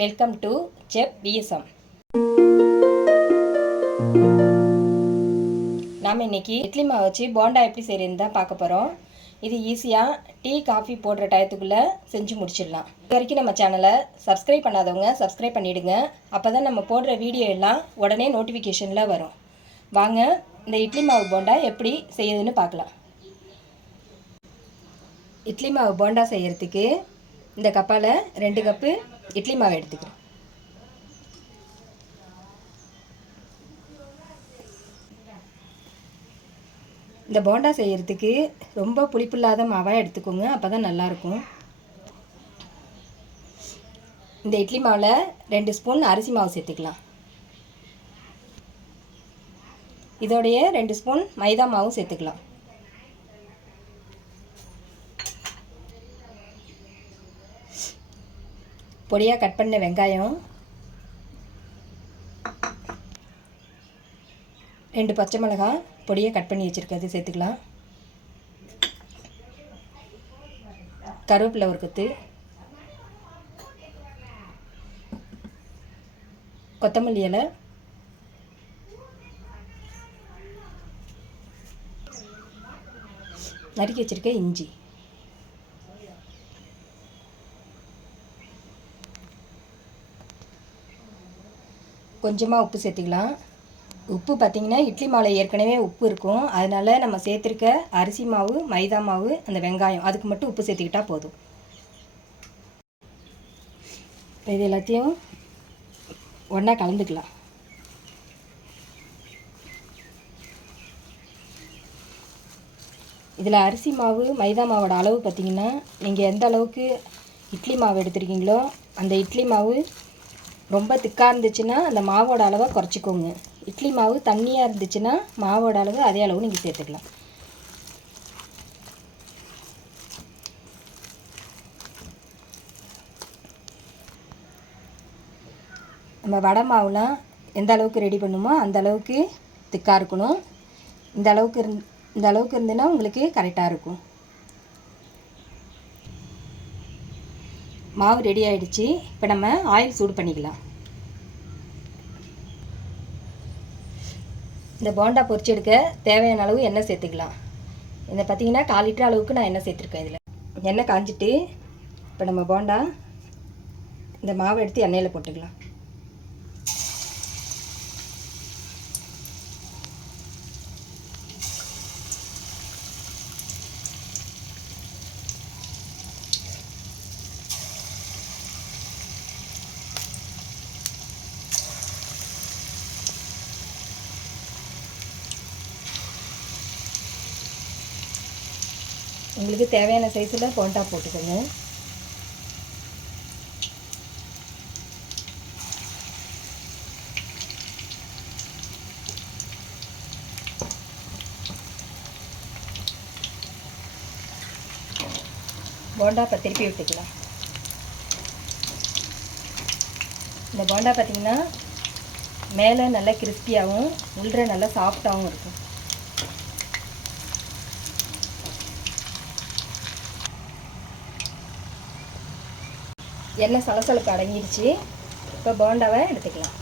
Welcome to chefvsm. நாம் இன்றைக்கி இட்லி மாவு வச்சு போண்டா எப்படி செய்கிறதுன்னு தான் பார்க்க போகிறோம். இது ஈஸியாக டீ காஃபி போடுற டயத்துக்குள்ளே செஞ்சு முடிச்சிடலாம். இது வரைக்கும் நம்ம சேனலை சப்ஸ்கிரைப் பண்ணாதவங்க சப்ஸ்கிரைப் பண்ணிவிடுங்க. அப்போ தான் நம்ம போடுற வீடியோ எல்லாம் உடனே நோட்டிஃபிகேஷனில் வரும். வாங்க இந்த இட்லி மாவு போண்டா எப்படி செய்யுதுன்னு பார்க்கலாம். இட்லி மாவு போண்டா செய்கிறதுக்கு இந்த கப்பால் 2 கப்பு இட்லி மாவு எடுத்துக்கிறேன். இந்த போண்டா செய்கிறதுக்கு ரொம்ப புளிப்பில்லாத மாவாக எடுத்துக்கோங்க, அப்போ தான் நல்லாயிருக்கும். இந்த இட்லி மாவில் 2 ஸ்பூன் அரிசி மாவு சேர்த்துக்கலாம். இதோடைய 2 ஸ்பூன் மைதா மாவும் சேர்த்துக்கலாம். பொடியாக கட் பண்ண வெங்காயம், 2 பச்சை மிளகாய் பொடியாக கட் பண்ணி வச்சுருக்கிறது சேர்த்துக்கலாம். கருவேப்பிலை ஒரு கொத்து, கொத்தமல்லி இலை, நறுக்கி வச்சுருக்க இஞ்சி, கொஞ்சமாக உப்பு சேர்த்துக்கலாம். உப்பு பார்த்திங்கன்னா இட்லி மாவில் ஏற்கனவே உப்பு இருக்கும், அதனால் நம்ம சேர்த்துருக்க அரிசி மாவு, மைதா மாவு, அந்த வெங்காயம் அதுக்கு மட்டும் உப்பு சேர்த்துக்கிட்டால் போதும். இது எல்லாத்தையும் ஒன்றா கலந்துக்கலாம். இதில் அரிசி மாவு, மைதா மாவோட அளவு பார்த்திங்கன்னா நீங்கள் எந்த அளவுக்கு இட்லி மாவு எடுத்துருக்கீங்களோ அந்த இட்லி மாவு ரொம்ப திக்காக இருந்துச்சுன்னா அந்த மாவோட அளவை குறைச்சிக்கோங்க. இட்லி மாவு தண்ணியாக இருந்துச்சுன்னா மாவோட அளவு அதே அளவு நீங்கள் சேர்த்துக்கலாம். நம்ம வடை மாவுலாம் எந்த அளவுக்கு ரெடி பண்ணுமோ அந்த அளவுக்கு திக்காக இருக்கணும். இந்த அளவுக்கு இருந்துன்னா உங்களுக்கு கரெக்டாக இருக்கும். மாவு ரெடி ஆகிடுச்சு. இப்போ நம்ம ஆயில் சூடு பண்ணிக்கலாம். இந்த போண்டா பொரிச்சு எடுக்க தேவையான அளவு எண்ணெய் சேர்த்துக்கலாம். இதை பார்த்திங்கன்னா 1/4 லிட்டர் அளவுக்கு நான் எண்ணெய் சேர்த்துருக்கேன். இதில் எண்ணெய் காஞ்சிட்டு இப்போ நம்ம போண்டா இந்த மாவை எடுத்து எண்ணெயில் போட்டுக்கலாம். உங்களுக்கு தேவையான சைஸில் போண்டா போட்டுக்கோங்க. போண்டா இப்போ திருப்பி விட்டுக்கலாம். இந்த போண்டா பார்த்திங்கன்னா மேலே நல்லா கிறிஸ்பியாகவும் உள்ளே நல்லா சாஃப்டாகவும் இருக்கும். எண்ணெய் சலசலப்பு அடங்கிடுச்சு. இப்போ போண்டாவை எடுத்துக்கலாம்.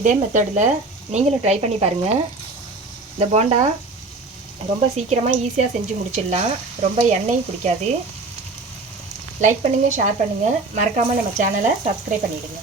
இதே மெத்தடில் நீங்களும் ட்ரை பண்ணி பாருங்கள். இந்த போண்டா ரொம்ப சீக்கிரமாக ஈஸியாக செஞ்சு முடிச்சிடலாம். ரொம்ப எண்ணெயும் பிடிக்காது. லைக் பண்ணுங்கள், ஷேர் பண்ணுங்கள், மறக்காமல் நம்ம சேனலை சப்ஸ்கிரைப் பண்ணிவிடுங்க.